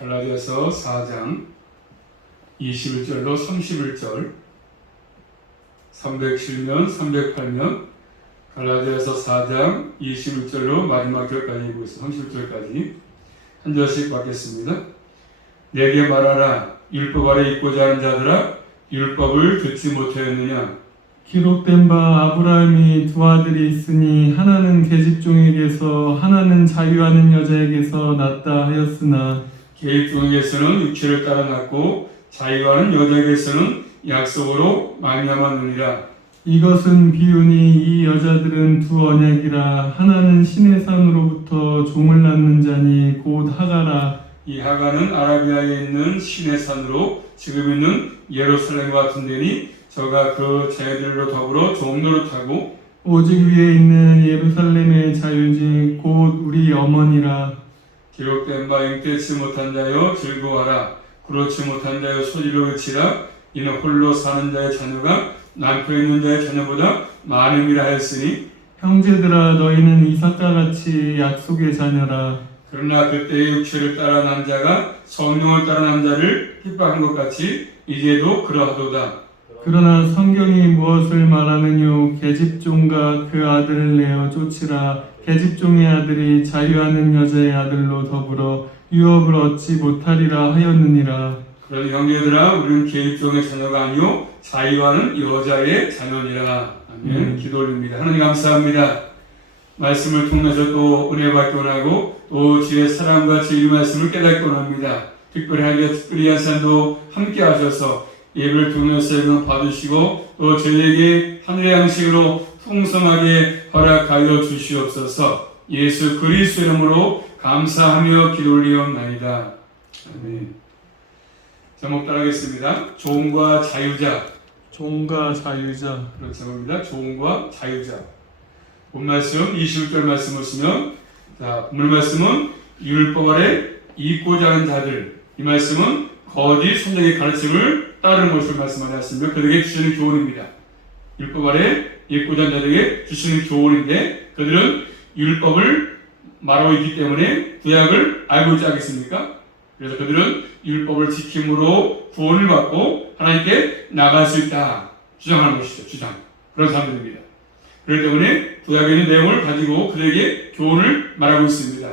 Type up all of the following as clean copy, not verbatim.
갈라디아서 4장 21절로 31절 307면 308면 갈라디아서 4장 21절로 마지막 절까지 읽고 있습니다. 31절까지 한 절씩 받겠습니다. 내게 말하라. 율법 아래 있고자 하는 자들아, 율법을 듣지 못하였느냐? 기록된 바 아브라함이 두 아들이 있으니 하나는 계집종에게서 하나는 자유하는 여자에게서 낳다 하였으나 계집종에게서는 육체를 따라 낳고 자유하는 여자에게서는 약속으로 말미암았느니라. 이것은 비유니 이 여자들은 두 언약이라. 하나는 신의 산으로부터 종을 낳는 자니 곧 하가라. 이 하가는 아라비아에 있는 신의 산으로 지금 있는 예루살렘 같은 데니 저가 그 자녀들로 더불어 종노릇하고 오직 위에 있는 예루살렘의 자유지 곧 우리 어머니라. 기록된 바 잉태치 못한 자여 즐거워하라. 그렇지 못한 자여 소리로 외치라. 이는 홀로 사는 자의 자녀가 남편 있는 자의 자녀보다 많음이라 하였으니 형제들아 너희는 이삭과 같이 약속의 자녀라. 그러나 그때의 육체를 따라 난 자가 성령을 따라 난 자를 핍박한 것 같이 이제도 그러하도다. 그러나 성경이 무엇을 말하느뇨? 계집종과 그 아들을 내어 쫓으라. 계집종의 아들이 자유하는 여자의 아들로 더불어 유업을 얻지 못하리라 하였느니라. 그러니 형제들아, 우리는 계집종의 자녀가 아니요 자유하는 여자의 자녀니라. 아멘. 기도 올립니다. 하나님 감사합니다. 말씀을 통해서 또 은혜 받기 원하고 또 주의 사랑과 진리 말씀을 깨닫기 원합니다. 특별히 한산도 함께 하셔서 예배를 통해서 영광 받으시고 또 저희에게 하늘의 양식으로 풍성하게 허락하여 주시옵소서. 예수 그리스도 이름으로 감사하며 기도 올리옵나이다. 아멘. 제목 따라하겠습니다. 종과 자유자. 종과 자유자. 그렇게 제목입니다. 종과 자유자. 본 말씀 21절 말씀 보시면, 자, 본문 말씀은 율법 아래 있고자 하는 자들. 이 말씀은 거짓 선생의 가르침을 따르는 것을 말씀하셨습니다. 그들에게 주시는 교훈입니다. 율법 아래 있고자 하는 자들에게 주시는 교훈인데, 그들은 율법을 말하고 있기 때문에 구약을 알고 있지 않겠습니까? 그래서 그들은 율법을 지킴으로 구원을 받고 하나님께 나갈 수 있다 주장하는 것이죠. 주장. 그런 사람들입니다. 그렇기 때문에 구약에 있는 내용을 가지고 그들에게 교훈을 말하고 있습니다.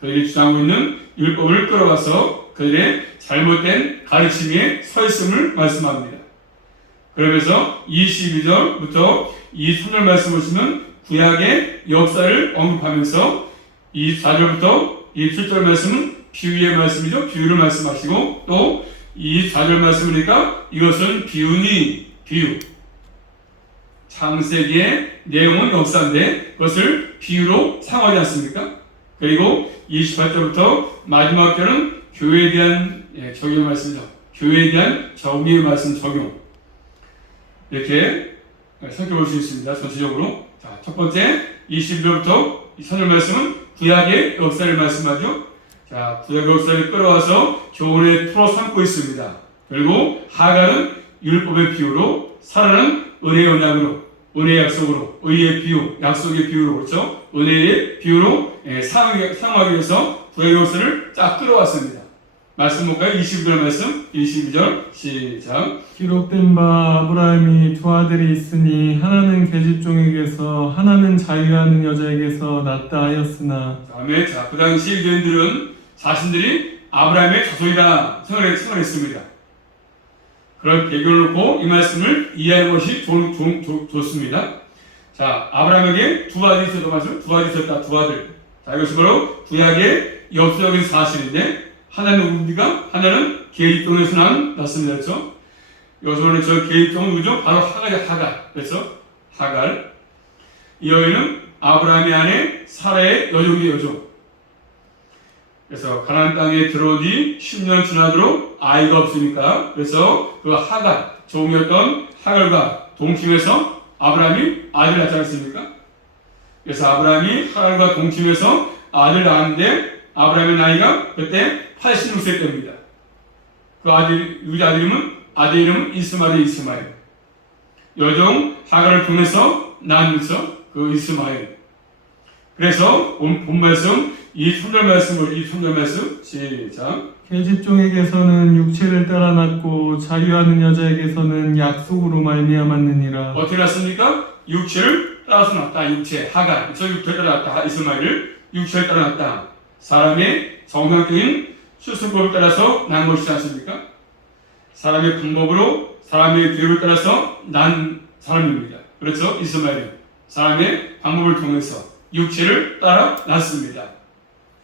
그들이 주장하고 있는 율법을 끌어와서 그들의 잘못된 가르침에 서 있음을 말씀합니다. 그러면서 22절부터 23절 말씀 보시면 구약의 역사를 언급하면서 24절부터 27절 말씀은 비유의 말씀이죠. 비유를 말씀하시고 또 24절 말씀이니까 이것은 비유니 비유. 창세기의 내용은 역사인데 그것을 비유로 상하지 않습니까? 그리고 28절부터 마지막 절은 교회에 대한 적용 말씀이죠. 교회에 대한 정의의 말씀 적용. 이렇게 살펴볼 수 있습니다. 전체적으로. 자, 첫 번째 20절부터 3절 말씀은 구약의 역사를 말씀하죠. 자, 구약 역사를 끌어와서 교훈에 풀어 삼고 있습니다. 그리고 하갈은 율법의 비유로, 사라는 은혜의 언약으로, 은혜의 약속으로, 의의 비유, 약속의 비유로, 그렇죠? 은혜의 비유로 상하기 위해서 구약 역사를 쫙 끌어왔습니다. 말씀 볼까요? 22절 말씀, 22절 시작. 기록된 바 아브라함이 두 아들이 있으니 하나는 계집종에게서 하나는 자유하는 여자에게서 낳다 하였으나. 다음에 자, 그 당시 유대인들은 자신들이 아브라함의 자손이다 생각했습니다. 그런 배경을 놓고 이 말씀을 이해하는 것이 좋습니다. 자, 아브라함에게 두 아들이 있었던 말씀, 두 아들이 있었다, 두 아들. 자, 이것이 바로 구약의 역사적인 사실인데, 하나는 누굽니까? 하나는 계집종에서 났습니다. 그렇죠? 여기서 보는 저 계집종은 누구죠? 바로 하갈. 그렇죠? 하갈. 이 여인은 아브라함의 아내 사라의 여종이에요, 여종. 그래서 가나안 땅에 들어온 지 10년 지나도록 아이가 없으니까 그래서 그 하갈, 종이었던 하갈과 동침해서 아브라함이 아들을 낳지 않습니까? 그래서 아브라함이 하갈과 동침해서 아들을 낳았는데 아브라함의 나이가 그때 86세 때입니다. 그 아들 이름은 이스마엘. 여종 하갈을 통해서 낳으면서 그 이스마엘. 그래서 본 말씀 23절 말씀을 23절 말씀 시작. 계집종에게서는 육체를 따라 낳고 자유하는 여자에게서는 약속으로 말미암았느니라. 어떻게 났습니까? 육체를 따라서 났다. 육체 하갈 저 육체를 따라 났다. 이스마엘을 육체를 따라 났다. 사람의 정상적인 수술법을 따라서 난 것이지 않습니까? 사람의 방법으로 사람의 교육을 따라서 난 사람입니다. 그렇죠? 이스마엘은 사람의 방법을 통해서 육체를 따라 났습니다.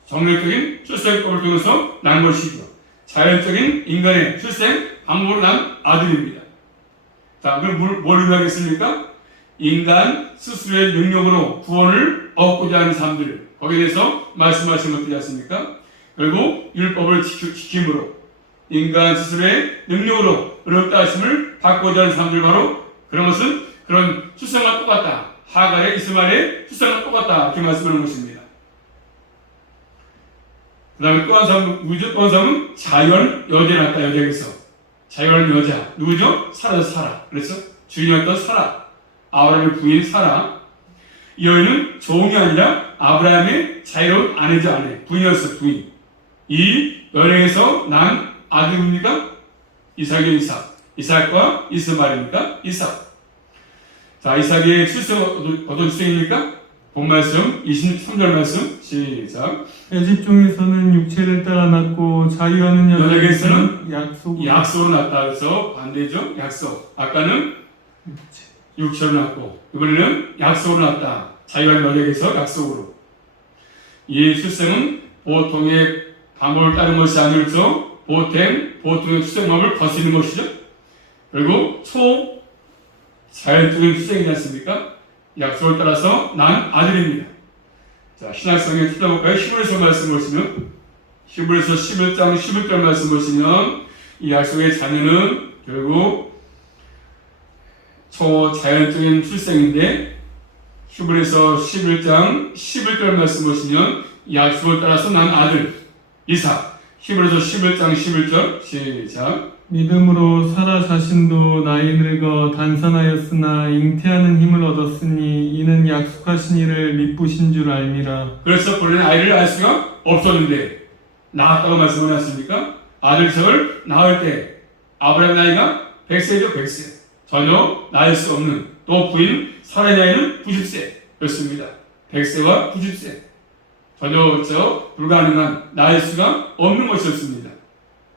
정례적인 출생법을 통해서 난 것이죠. 자연적인 인간의 출생 방법으로 난 아들입니다. 자, 그럼 뭘 의미하겠습니까? 인간 스스로의 능력으로 구원을 얻고자 하는 사람들, 거기에 대해서 말씀하신 것들이 않습니까? 그리고 율법을 지킴으로 인간 스스로의 능력으로 의롭다 하심을 받고자 하는 사람들, 바로 그런 것은 그런 출생과 똑같다. 하갈의 이스마엘의 출생과 똑같다. 이렇게 말씀하는 것입니다. 그 다음에 또 한 사람, 누구죠? 또 한 사람은 자유한 여자에 낳았다. 여자에게서 자유한 여자 누구죠? 사라. 그래서 주인이었던 사라, 아브라함의 부인 사라. 이 여인은 종이 아니라 아브라함의 자유로운 아내자, 부인이었어. 부인. 이 여인에게서 난 아들입니까? 이삭의 이삭과 이스마엘입니까? 이삭. 자, 이삭의 출생 어떤 출생입니까? 본 말씀 23절 말씀 시작. 계집종에서는 육체를 따라 낳고 자유하는 여자에게서는 약속으로 낳았다. 그래서 반대죠. 약속. 아까는 육체로 낳고 이번에는 약속으로 낳았다. 자유한 여자에게서 약속으로. 이 출생은 보통의 방법을 따른 것이 아니죠. 보통의 출생법을 거스르는 것이죠. 그리고 자연적인 출생이지 않습니까? 약속을 따라서 난 아들입니다. 자, 신약성경 찾아볼까요? 히브리서 말씀 보시면, 히브리서 11장 11절 말씀 보시면, 이 약속의 자녀는 결국 초자연적인 출생인데, 히브리서 11장 11절 말씀 보시면, 이 약속을 따라서 난 아들 이삭. 히브리서 11장 11절 시작. 믿음으로 사라 자신도 나이 늙어 단산하였으나 잉태하는 힘을 얻었으니 이는 약속하신 이를 미쁘신 줄 알미라. 그래서 본래는 아이를 낳을 수가 없었는데 낳았다고 말씀을 하십니까? 아들 이삭을 낳을 때 아브라함 나이가 100세죠. 100세. 전혀 낳을 수 없는, 또 부인 사라의 나이는 90세였습니다. 100세와 90세. 전혀 불가능한, 낳을 수가 없는 것이었습니다.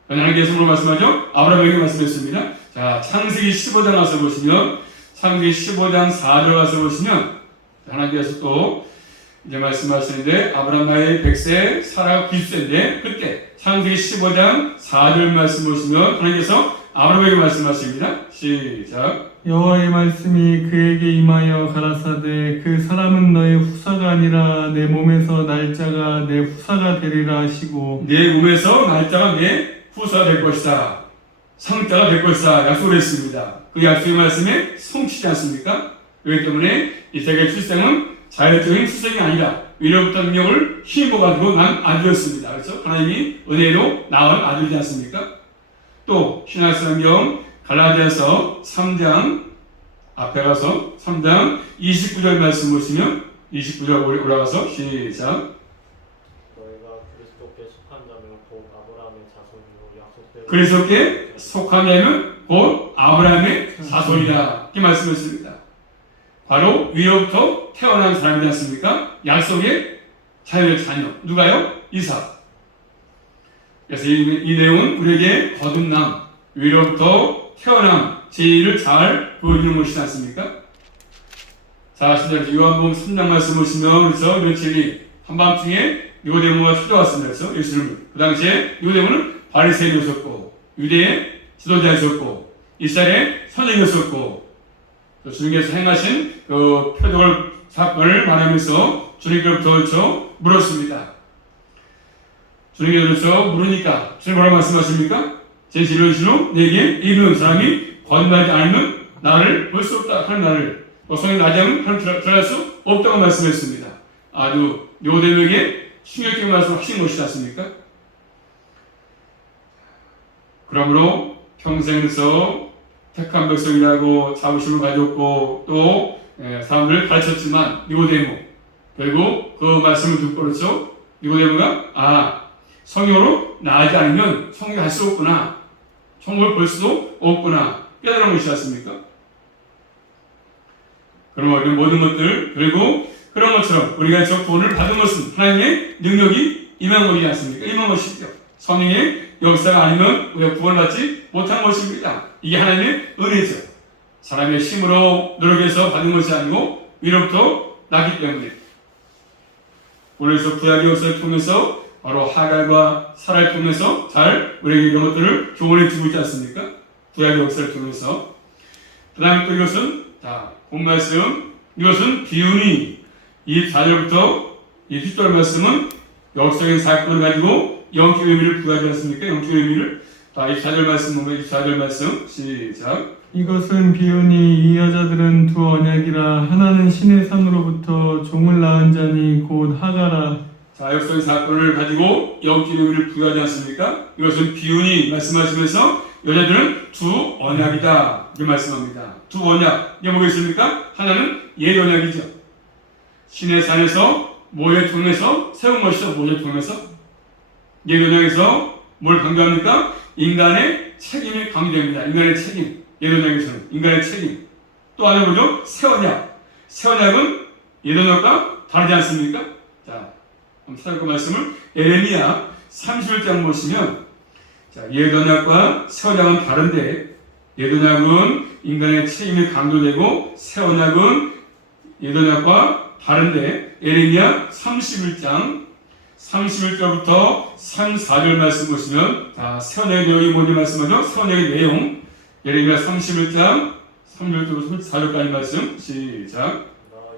하나님께서 뭐로 말씀하죠? 아브라함에게 말씀했습니다. 자, 창세기 15장 가서 보시면, 창세기 15장 4절 가서 보시면, 하나님께서 또 이제 말씀하시는데, 아브라함 나이 100세, 사라가 90세인데, 그때 창세기 15장 4절 말씀 보시면, 하나님께서 아브라함에게 말씀하십니다. 시작. 여호와의 말씀이 그에게 임하여 가라사대 그 사람은 너의 후사가 아니라 내 몸에서 날짜가 내 후사가 되리라 하시고, 내 몸에서 날짜가 내 후사가 될 것이다. 상자가 될 것이다. 약속을 했습니다. 그 약속의 말씀에 성취지 않습니까? 그렇기 때문에 이삭의 출생은 자연적인 출생이 아니라 위로부터 능력을 힘입어가지고 난 아들이었습니다. 그래서 하나님이 은혜로 낳은 아들이지 않습니까? 또 신약성경 갈라디아서 3장 앞에 가서 3장 29절 말씀 보시면 29절 올라가서 시작. 그리스도께 속한 자는 곧 아브라함의 자손이다. 이렇게 말씀했습니다. 바로 위로부터 태어난 사람이지 않습니까? 약속의 자녀의 자녀. 누가요? 이삭. 그래서 이 내용은 우리에게 거듭남, 위로부터 태어남, 제2를 잘 보여주는 것이지 않습니까? 자, 신자 요한복음 3장 말씀 보시면, 그래서 며칠이 한밤중에 니고데모가 찾아왔습니다. 그래서 예수님을. 그 당시에 니고데모는 바리새인이었었고, 유대의 지도자였었고, 이스라엘의 선생이었었고, 주님께서 행하신 그 표적을 사건을 말하면서 주님께로부터 물었습니다. 주님께서 물으니까 주님 뭐라고 말씀하십니까? 제 진료시로 내게 이르는 사람이 거듭나지 않으면 나를 볼 수 없다 하는 나를 성령 나지 않으면 들어갈 수 없다고 말씀했습니다. 아주 니고데모에게 충격적인 말씀하신 것이지 않습니까? 그러므로 평생에서 택한 백성이라고 자부심을 가졌고 또 사람들을 가르쳤지만 니고데모 결국 그 말씀을 듣고 그렇죠? 니고데모가 성령으로 나아지 않으면 천국에 갈 수 없구나. 천국을 볼 수도 없구나. 깨달은 것이지 않습니까? 그럼 우리 모든 것들 그리고 그런 것처럼 우리가 저 구원을 받은 것은 하나님의 능력이 임한 것이지 않습니까? 임한 것이죠. 성령의 역사가 아니면 우리가 구원받지 못한 것입니다. 이게 하나님의 은혜죠. 사람의 힘으로 노력해서 받은 것이 아니고 위로부터 나기 때문에. 오늘서 구약의 역사를 통해서 바로 하갈과 사라를 통해서 잘 우리에게 이런 것들을 교훈해 주고 있지 않습니까? 구약의 역사를 통해서. 그 다음에 또 이것은 본 말씀, 이것은 비운이 24절부터 20절 말씀은 역사적인 사건을 가지고 영적 의미를 부여하지 않습니까? 영적 의미를. 24절 말씀 보면 24절 말씀 시작. 이것은 비유니 이 여자들은 두 언약이라 하나는 신의 산으로부터 종을 낳은 자니 곧 하가라. 자, 역사적인 사건을 가지고 영적 의미를 부여하지 않습니까? 이것은 비운이 말씀하시면서 여자들은 두 언약이다 이렇게 말씀합니다. 두 언약, 이게 뭐겠습니까? 하나는 옛 언약이죠. 신의 산에서 모에 통해서 세운 것이죠. 모에 통해서 옛 언약에서 뭘 강조합니까? 인간의 책임이 강조됩니다. 인간의 책임. 옛 언약에서는 인간의 책임. 또 하나 뭐죠? 새 언약. 새 언약은 옛 언약과 다르지 않습니까? 자, 한번 찾아볼 말씀을 에레미야 31장 보시면 옛 언약과 새 언약은 다른데 옛 언약은 인간의 책임이 강조되고 새 언약은 옛 언약과 다른데 에레미야 31장 31절부터 34절 말씀 보시면 새 언약의 내용이 뭔지 말씀하죠? 새 언약의 내용 예레미야 31장 3절부터 34절까지 말씀 시작.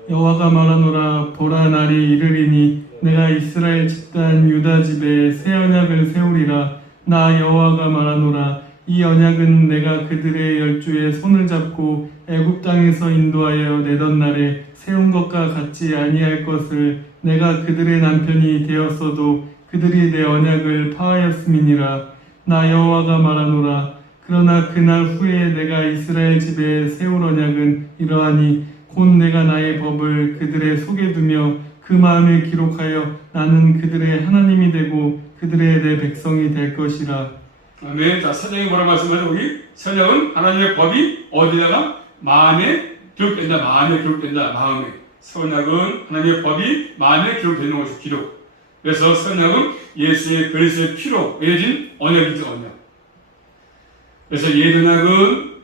여호와가 말하노라 보라 날이 이르리니 내가 이스라엘 집단 유다 집에 새 언약을 세우리라. 나 여호와가 말하노라 이 언약은 내가 그들의 열주에 손을 잡고 애굽 땅에서 인도하여 내던 날에 세운 것과 같지 아니할 것을 내가 그들의 남편이 되었어도 그들이 내 언약을 파하였음이니라. 나 여호와가 말하노라 그러나 그날 후에 내가 이스라엘 집에 세울 언약은 이러하니 곧 내가 나의 법을 그들의 속에 두며 그 마음에 기록하여 나는 그들의 하나님이 되고 그들의 내 백성이 될 것이라. 아멘. 자, 사장이 뭐라고 말씀하죠? 여기 선약은 하나님의 법이 어디다가 마음에 기록된다. 마음에 기록된다. 마음에. 선약은 하나님의 법이 마음에 기록되는 것이 기록. 그래서 선약은 예수의 그리스도의 피로 맺어진 언약이죠. 언약. 그래서 옛 언약은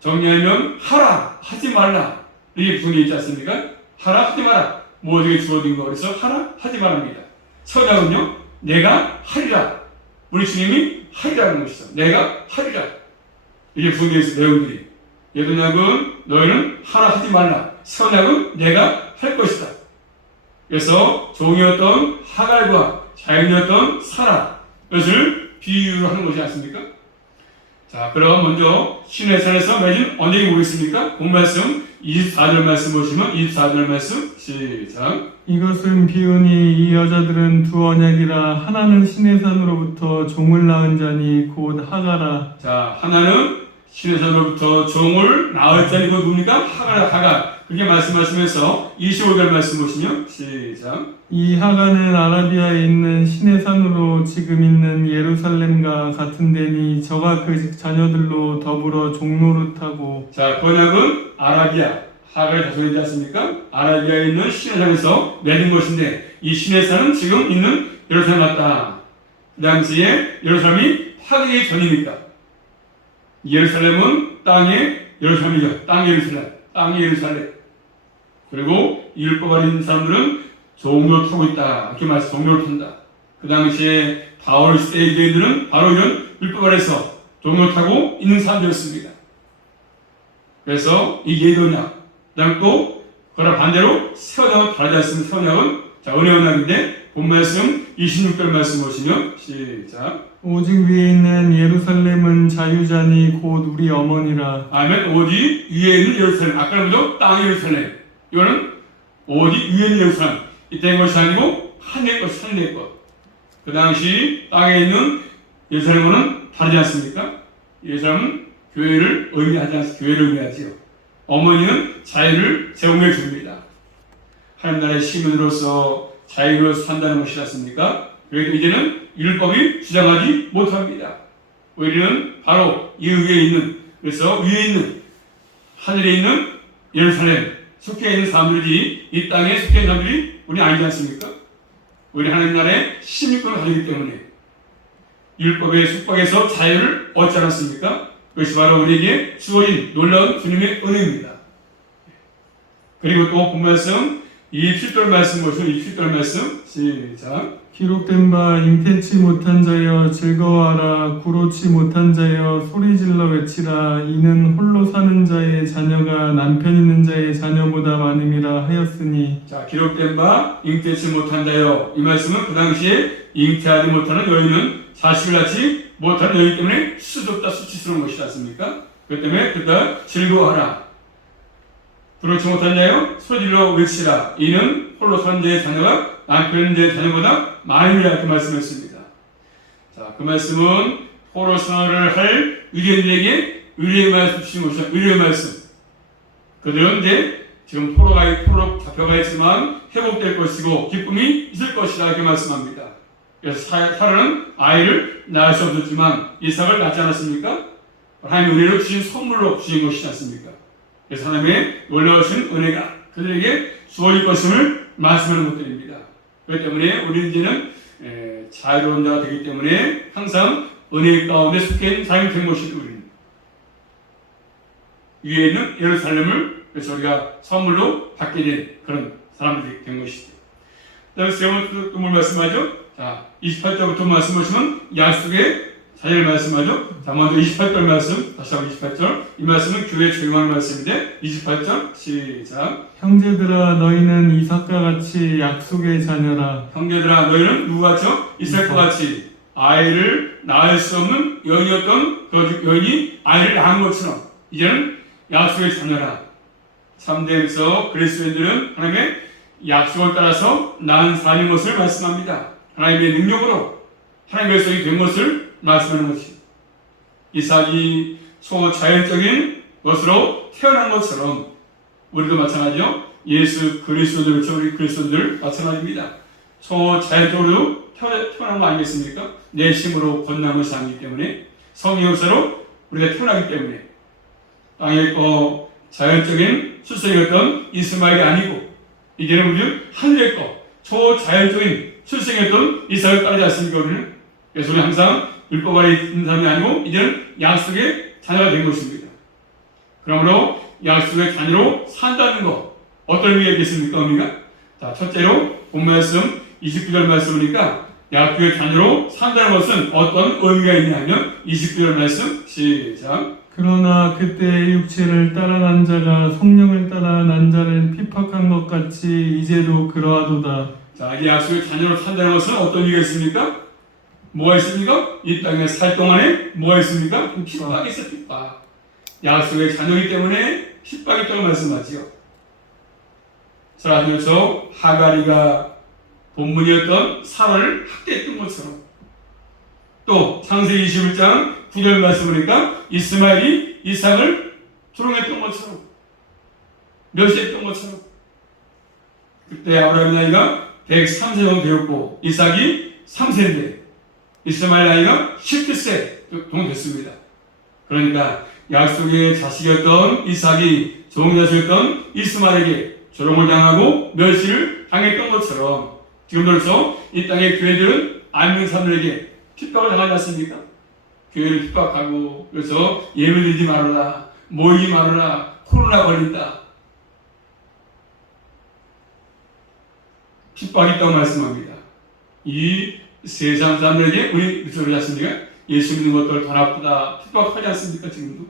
정리하면 하라 하지 말라 이게 무슨 얘기 있지 않습니까? 하라 하지 마라 모두에게 주어진 거. 그래서 하라 하지 말랍니다. 선약은요 내가 하리라. 우리 주님이 하리라는 것이죠. 내가 하리라. 이게 무슨 얘기죠? 내용들이. 옛 언약은 너희는 하라 하지 말라. 선약은 내가 할 것이다. 그래서 종이었던 하갈과 자연이었던 사라 이것을 비유로 하는 것이지 않습니까? 자, 그럼 먼저 신의 산에서 맺은 언약이 뭐겠습니까? 본 말씀 24절 말씀 보시면 24절 말씀 시작. 이것은 비유니 이 여자들은 두 언약이라 하나는 신의 산으로부터 종을 낳은 자니 곧 하가라. 자, 하나는 신의 산으로부터 종을 낳을 자니 곧 누굽니까? 하가라. 하가. 그렇게 말씀하시면서 25절 말씀 보시면 시작. 이 하가는 아라비아에 있는 신의 산으로 지금 있는 예루살렘과 같은 데니 저가 그 자녀들로 더불어 종노릇하고. 자, 번역은 아라비아 하갈의 자손이지 않습니까? 아라비아에 있는 신의 산에서 맺은 것인데 이 신의 산은 지금 있는 예루살렘 같다. 그 당시에 예루살렘이 파괴되기 전이니까 예루살렘은 땅의 예루살렘이죠. 땅의 예루살렘. 땅의 예루살렘. 그리고 율법 아래 있는 사람들은 종로를 타고 있다. 이렇게 말해서 종로를 탄다. 그 당시에 바울 시대의 교인들은 바로 이런 율법 아래서 종로를 타고 있는 사람들이었습니다. 그래서 이 옛 언약, 그다음 또 그러나 반대로 새 언약은 다르지 않습니다. 새 언약은 은혜 언약인데 본 말씀 26절 말씀 보시면 시작. 오직 위에 있는 예루살렘은 자유자니 곧 우리 어머니라. 아멘. 오직 위에 있는 예루살렘. 아까는 뭐죠? 땅의 예루살렘. 이거는 오직 위에 있는 예루살렘. 이 땅의 것이 아니고 하늘의 것, 하늘의 것. 그 당시 땅에 있는 예루살렘은 다르지 않습니까? 예루살렘은 교회를 의미하지 않습니까? 교회를 의미하지요. 어머니는 자유를 제공해 줍니다. 하나님 나라의 시민으로서 자유로 산다는 것이지 않습니까? 그래도 이제는 율법이 주장하지 못합니다. 우리는 바로 이 위에 있는, 그래서 위에 있는 하늘에 있는 예루살렘 속해 있는 사람들이, 이 땅에 속해 있는 사람들이 우리 아니지 않습니까? 우리 하나님 나라의 시민권을 가지기 때문에 율법의 속박에서 자유를 얻지 않았습니까? 그것이 바로 우리에게 주어진 놀라운 주님의 은혜입니다. 그리고 또 본 말씀 27절 말씀 보시면 27절 말씀 시작. 기록된 바 잉태치 못한 자여 즐거워하라 구로치 못한 자여 소리질러 외치라 이는 홀로 사는 자의 자녀가 남편 있는 자의 자녀보다 많음이라 하였으니. 자, 기록된 바 잉태치 못한 자여, 이 말씀은 그 당시에 잉태하지 못하는 여인은 자식을 낳지 못하는 여인 때문에 수줍다 수치스러운 것이지 않습니까? 그렇기 때문에 그다 즐거워하라. 그렇지 못한 자여 소리질러 외치라 이는 홀로 사는 자의 자녀가 남편 있는 자의 자녀보다 많음이라 이렇게 말씀했습니다. 자, 그 말씀은 포로 생활을 할 의뢰인에게 의뢰의 말씀 주신 것이죠. 의뢰의 말씀. 그들은 이제 지금 포로 잡혀가 있지만 회복될 것이고 기쁨이 있을 것이라 이렇게 말씀합니다. 그래서 사라는 아이를 낳을 수 없었지만 이삭을 낳지 않았습니까? 하나님의 은혜로 주신 선물로 주신 것이지 않습니까? 그래서 하나님의 놀라우신 은혜가 그들에게 주어질 것임을 말씀하는 것들입니다. 그렇기 때문에 우리는 이제는 자유로운 자가 되기 때문에 항상 은혜 가운데 속해 있는 자유가 된 것이 우리는 위에 있는 예루살렘을 그래서 우리가 선물로 받게 된 그런 사람들이 된 것이죠. 그다음에 세 번째 또 뭘 말씀하죠? 자, 28절부터 말씀하시면 약속의 자녀를 말씀하죠. 자, 먼저 28절 말씀, 다시 한번 28절. 이 말씀은 교회에 적용하는 말씀인데 28절 시작. 형제들아 너희는 이삭과 같이 약속의 자녀라. 형제들아 너희는 누구같이요? 이삭과 같이 아이를 낳을 수 없는 여인이었던 그 여인이 아이를 낳은 것처럼 이제는 약속의 자녀라. 참되면서 그리스도인들은 하나님의 약속을 따라서 낳은 사람인 것을 말씀합니다. 하나님의 능력으로 하나님의 백성이 된 것을 말씀하는 것이 이삭이 초자연적인 것으로 태어난 것처럼 우리도 마찬가지죠. 예수 그리스도들, 우리 그리스도들 마찬가지입니다. 초자연적으로 태어난 거 아니겠습니까? 내 힘으로 건너는 것이 아니기 때문에 성의 역사로 우리가 태어나기 때문에 땅의 자연적인 출생이었던 이스마엘이 아니고 이제는 우리는 하늘의 초자연적인 출생이었던 이삭을 따르지 않습니까? 우리는 그래서 우리 항상 율법 아래 있는 사람이 아니고 이제는 약속의 자녀가 된 것입니다. 그러므로 약속의 자녀로 산다는 것 어떤 의미가 있겠습니까? 의미가? 자, 첫째로 본 말씀 29절 말씀이니까 약속의 자녀로 산다는 것은 어떤 의미가 있냐면 29절 말씀 시작. 그러나 그때 육체를 따라 난 자가 성령을 따라 난 자를 핍박한 것 같이 이제도 그러하도다. 자, 이 약속의 자녀로 산다는 것은 어떤 의미가 있습니까? 뭐가 있습니까? 이 땅에 살 동안에 뭐가 있습니까? 핍박이 있어, 핍박. 약속의 자녀이기 때문에 핍박이 있다고 말씀하지요. 사라지면서 하가리가 본문이었던 사라를 학대했던 것처럼 또 창세기 21장 9절 말씀을 보니까 이스마엘이 이삭을 조롱했던 것처럼 멸시했던 것처럼 그때 아브라함의 나이가 103세 정도 되었고 이삭이 3세인데 이스마엘 나이가 17세 정도 됐습니다. 그러니까 약속의 자식이었던 이삭이 종자식이었던 이스마엘에게 조롱을 당하고 멸시를 당했던 것처럼 지금으로서 이 땅의 교회들은 안 믿는 사람들에게 핍박을 당하지 않습니까? 교회를 핍박하고 그래서 예배드리지 말아라, 모이지 말아라, 코로나 걸린다. 핍박이 있다고 말씀합니다. 이 세상 사람들에게 우리 그러지 않습니까? 예수 믿는 것들 더 나쁘다, 핍박하지 않습니까? 지금도.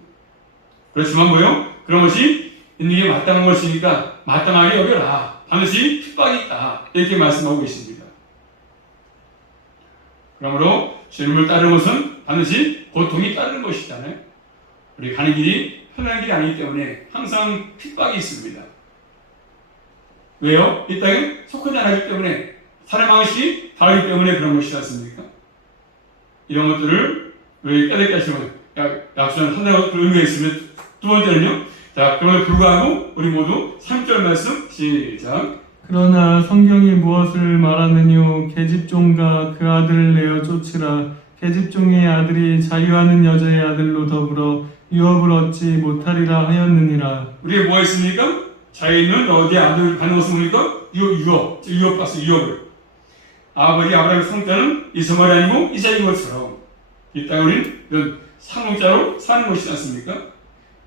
그렇지만 뭐요? 그런 것이 있는 게 마땅한 것이니까 마땅하게 여겨라. 반드시 핍박이 있다. 이렇게 말씀하고 계십니다. 그러므로 주님을 따르는 것은 반드시 고통이 따르는 것이잖아요. 우리 가는 길이 편한 길이 아니기 때문에 항상 핍박이 있습니다. 왜요? 이 땅에 속하지 않기 때문에 사람 방식이 다르기 때문에 그런 것이지 않습니까? 이런 것들을 왜 깨닫게 하시면 약속은 하나의 의미가 있으면 두 번째는요. 자, 그럼에도 불구하고 우리 모두 3절 말씀 시작. 그러나 성경이 무엇을 말하느뇨 계집종과 그 아들을 내어 쫓으라 계집종의 아들이 자유하는 여자의 아들로 더불어 유업을 얻지 못하리라 하였느니라. 우리가 뭐가 있습니까? 자유는 어디에 아들 가는 것은 뭡니까? 유업 봤어, 유업을. 아버지 아브라함의 성자는 이스마엘이 아니고 이삭인 것처럼 이 땅에 우리는 이런 상속자로 사는 것이지 않습니까?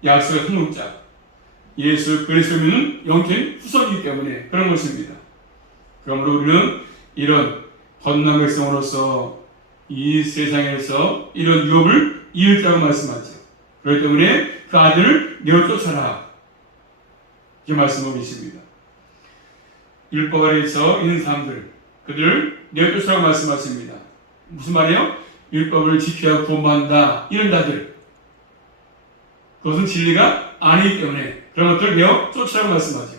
약속의 상속자. 예수 그리스도는 영적인 후손이기 때문에 그런 것입니다. 그러므로 우리는 이런 건넌 백성으로서 이 세상에서 이런 유업을 이을 자고 말씀하죠. 그렇기 때문에 그 아들을 내어 쫓아라. 이렇게 말씀하고 계십니다. 율법 아래에서 있는 사람들, 그들을 내어 쫓아라고 말씀하십니다. 무슨 말이에요? 율법을 지켜야 구원받는다. 이런 자들. 그것은 진리가 아니기 때문에 그런 것들을 내어 쫓아라고 말씀하죠.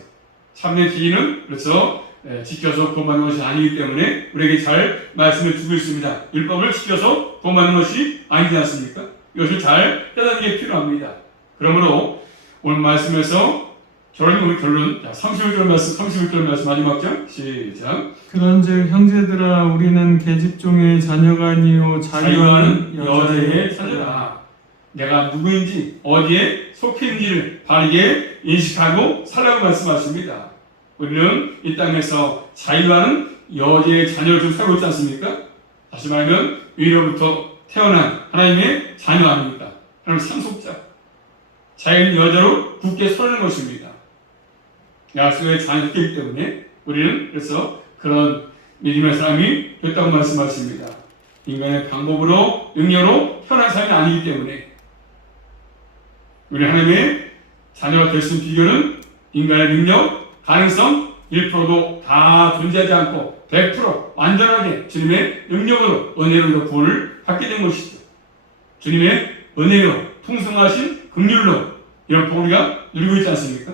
참된 진리는 그래서 지켜서 구원받는 것이 아니기 때문에 우리에게 잘 말씀을 주고 있습니다. 율법을 지켜서 구원받는 것이 아니지 않습니까? 이것을 잘 깨닫는 게 필요합니다. 그러므로 오늘 말씀에서 결론 31절 말씀 마지막 장 시작. 그런즉 형제들아 우리는 계집종의 자녀가 아니요 자유하는 여자의 자녀라. 내가 누구인지 어디에 속했는지를 바르게 인식하고 살라고 말씀하십니다. 우리는 이 땅에서 자유하는 여자의 자녀를 살고 있지 않습니까? 다시 말하면 위로부터 태어난 하나님의 자녀 아닙니까? 하나님 상속자. 자유는 여자로 굳게 서는 것입니다. 약속의 자녀이기 때문에 우리는 그래서 그런 믿음의 사람이 됐다고 말씀하십니다. 인간의 방법으로 능력으로 태어난 사람이 아니기 때문에 우리 하나님의 자녀가 될 수 있는 비결은 인간의 능력, 가능성 1%도 다 존재하지 않고 100% 완전하게 주님의 능력으로 은혜로 구원을 받게 된 것이죠. 주님의 은혜로 풍성하신 긍휼로 이런 복을 우리가 누리고 있지 않습니까?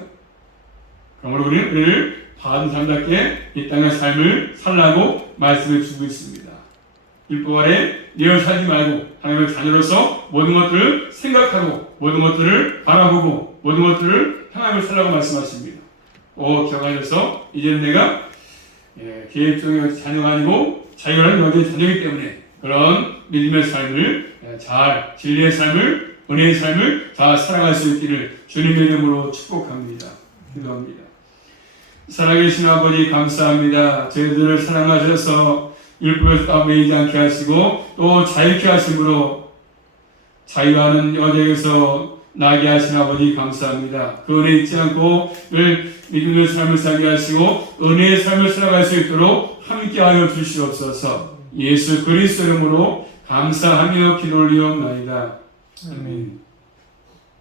그러므로 우리는 은혜를 받은 사람답게 이 땅의 삶을 살라고 말씀을 주고 있습니다. 율법 아래 내어 살지 말고 하나님의 자녀로서 모든 것들을 생각하고 모든 것들을 바라보고 모든 것들을 향하며 살라고 말씀하십니다. 기억하셔서 이제는 내가 계획적인 자녀가 아니고 자유라는 여자의 자녀이기 때문에 그런 믿음의 삶을 잘 진리의 삶을 은혜의 삶을 잘 살아갈 수 있기를 주님의 이름으로 축복합니다. 기도합니다. 살아계신 아버지 감사합니다. 저희들을 사랑하셔서 율법에서 따매이지 않게 하시고 또 자유케 하심으로 자유하는 여자에서 나게 하신 아버지 감사합니다. 그 은혜 잊지 않고 늘 믿음의 삶을 살게 하시고 은혜의 삶을 살아갈 수 있도록 함께하여 주시옵소서. 예수 그리스도 이름으로 감사하며 기도 올리옵나이다. 아멘.